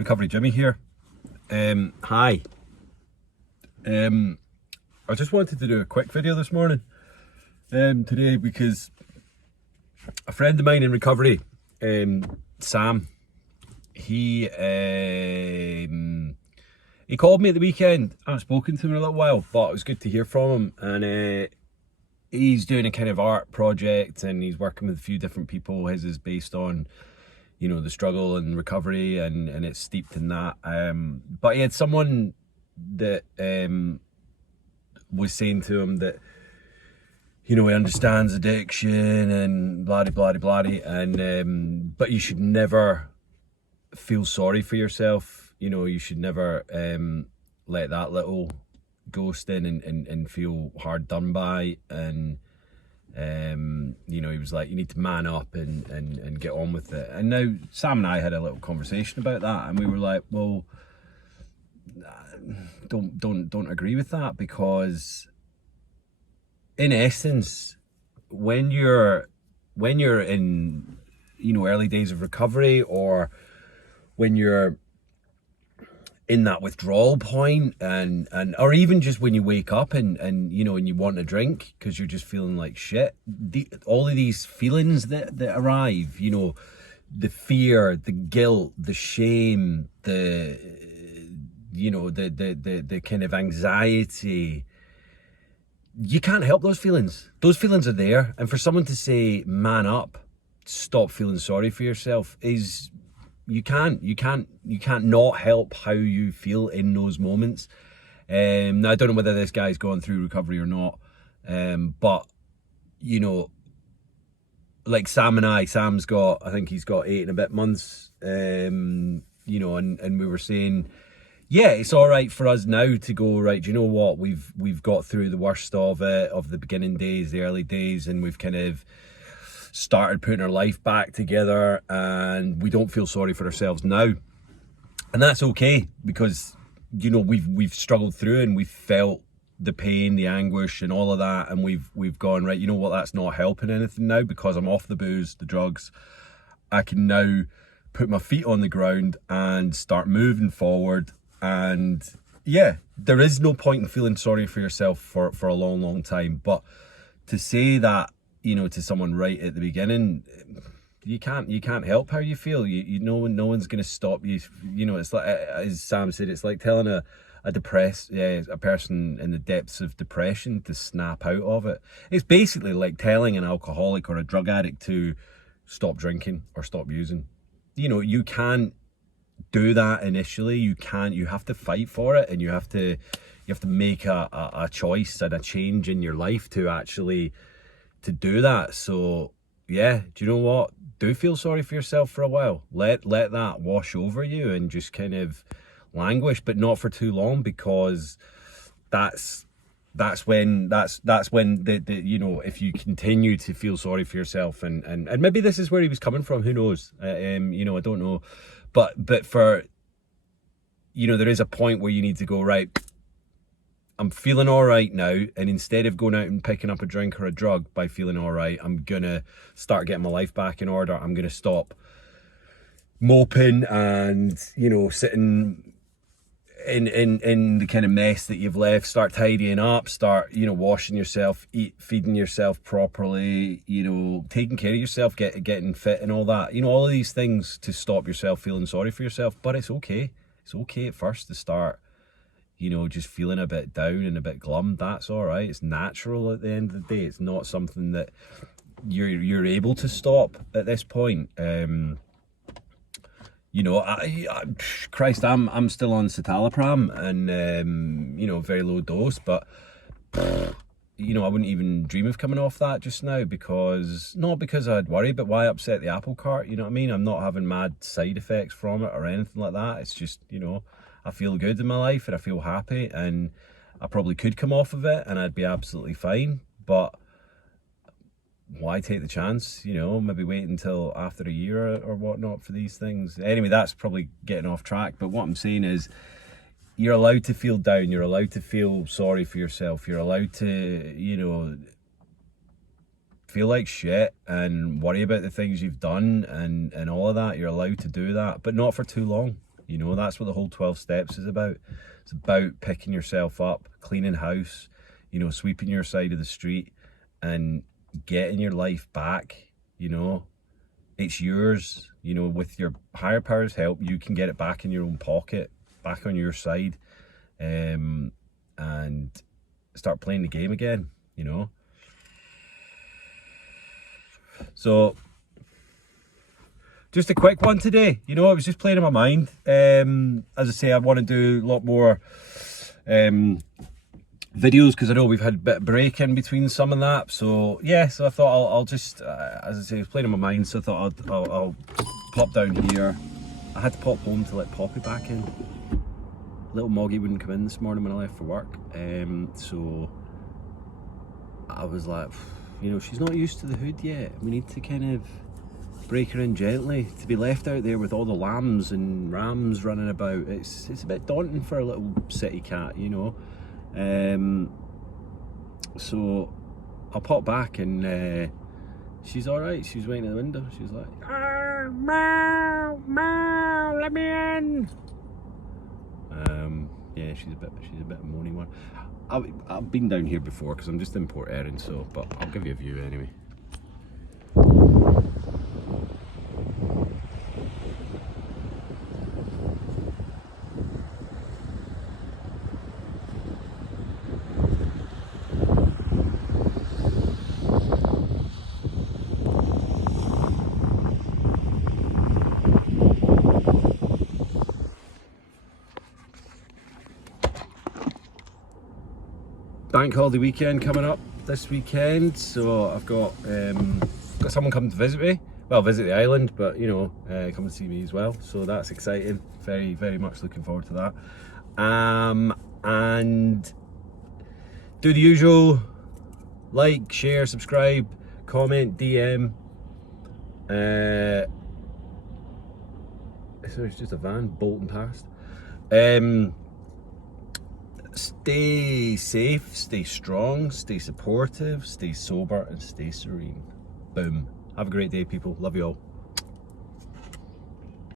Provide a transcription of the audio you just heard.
Recovery Jimmy here. Hi. I just wanted to do a quick video this morning, today, because a friend of mine in recovery, Sam, he called me at the weekend. I haven't spoken to him in a little while, but it was good to hear from him. And he's doing a kind of art project, and he's working with a few different people. His is based on, you know, the struggle and recovery, and it's steeped in that. But he had someone that was saying to him that, you know, he understands addiction and blah blah blah, and but you should never feel sorry for yourself. You know, you should never let that little ghost in and feel hard done by. And you know, he was like, you need to man up and get on with it. And now Sam and I had a little conversation about that, and we were like, well, don't agree with that, because in essence, when you're in, you know, early days of recovery, or when you're in that withdrawal point, and or even just when you wake up and you know, and you want a drink because you're just feeling like shit, all of these feelings that arrive, you know, the fear, the guilt, the shame, the, you know, the kind of anxiety, you can't help those feelings. Those feelings are there, and for someone to say, man up, stop feeling sorry for yourself, is, you can't not help how you feel in those moments. Now I don't know whether this guy's gone through recovery or not, but you know, like Sam's got, I think he's got 8 and a bit months, you know, and we were saying, yeah, it's all right for us now to go, right, do you know what, we've got through the worst of it, of the beginning days, the early days, and we've kind of started putting our life back together, and we don't feel sorry for ourselves now. And that's okay, because, you know, we've struggled through, and we've felt the pain, the anguish and all of that, and we've gone, right, you know what, that's not helping anything now, because I'm off the booze, the drugs. I can now put my feet on the ground and start moving forward. And yeah, there is no point in feeling sorry for yourself for a long time. But to say that, you know, to someone right at the beginning, you can't help how you feel. You know, no one's going to stop you. You know, it's like, as Sam said, it's like telling a person in the depths of depression to snap out of it. It's basically like telling an alcoholic or a drug addict to stop drinking or stop using. You know, you can't do that initially. You have to fight for it, and you have to make a choice and a change in your life to actually to do that. So yeah, do you know what, do feel sorry for yourself for a while. Let that wash over you and just kind of languish, but not for too long, because that's when the you know, if you continue to feel sorry for yourself, and maybe this is where he was coming from, who knows, you know, I don't know, but for, you know, there is a point where you need to go, right, I'm feeling all right now, and instead of going out and picking up a drink or a drug by feeling all right, I'm gonna start getting my life back in order. I'm gonna stop moping and, you know, sitting in the kind of mess that you've left. Start tidying up, start, you know, washing yourself, feeding yourself properly, you know, taking care of yourself, getting fit and all that, you know, all of these things to stop yourself feeling sorry for yourself. But it's okay at first to start, you know, just feeling a bit down and a bit glum. That's all right. It's natural at the end of the day. It's not something that you're able to stop at this point. You know, Christ, I'm still on citalopram, and you know, very low dose, but you know, I wouldn't even dream of coming off that just now, because not because I'd worry, but why upset the apple cart? You know what I mean? I'm not having mad side effects from it or anything like that. It's just, you know, I feel good in my life and I feel happy, and I probably could come off of it and I'd be absolutely fine. But why take the chance? You know, maybe wait until after a year or whatnot for these things. Anyway, that's probably getting off track. But what I'm saying is, you're allowed to feel down. You're allowed to feel sorry for yourself. You're allowed to, you know, feel like shit and worry about the things you've done and all of that. You're allowed to do that, but not for too long. You know, that's what the whole 12 steps is about. It's about picking yourself up, cleaning house, you know, sweeping your side of the street and getting your life back, you know. It's yours, you know, with your higher power's help, you can get it back in your own pocket, back on your side, and start playing the game again, you know. So, just a quick one today. You know, I was just playing in my mind. As I say, I want to do a lot more videos because I know we've had a bit of break in between some and that. So yeah, so I thought I'll just, as I say, I was playing in my mind, so I thought I'll pop down here. I had to pop home to let Poppy back in. Little Moggy wouldn't come in this morning when I left for work, so I was like, you know, she's not used to the hood yet. We need to kind of break her in gently. To be left out there with all the lambs and rams running about, it's a bit daunting for a little city cat, you know. So I'll pop back and she's all right. She was waiting at the window. She was like, meow, meow, let me in. Yeah, she's a bit of a moany one. I've been down here before because I'm just in Port Erin, so but I'll give you a view anyway. Bank holiday weekend coming up this weekend, so I've got someone coming to visit me. Well, visit the island, but you know, come and see me as well. So that's exciting. Very, very much looking forward to that. And do the usual: like, share, subscribe, comment, DM. So it's just a van bolting past. Stay safe, stay strong, stay supportive, stay sober, and stay serene. Boom. Have a great day, people. Love you all.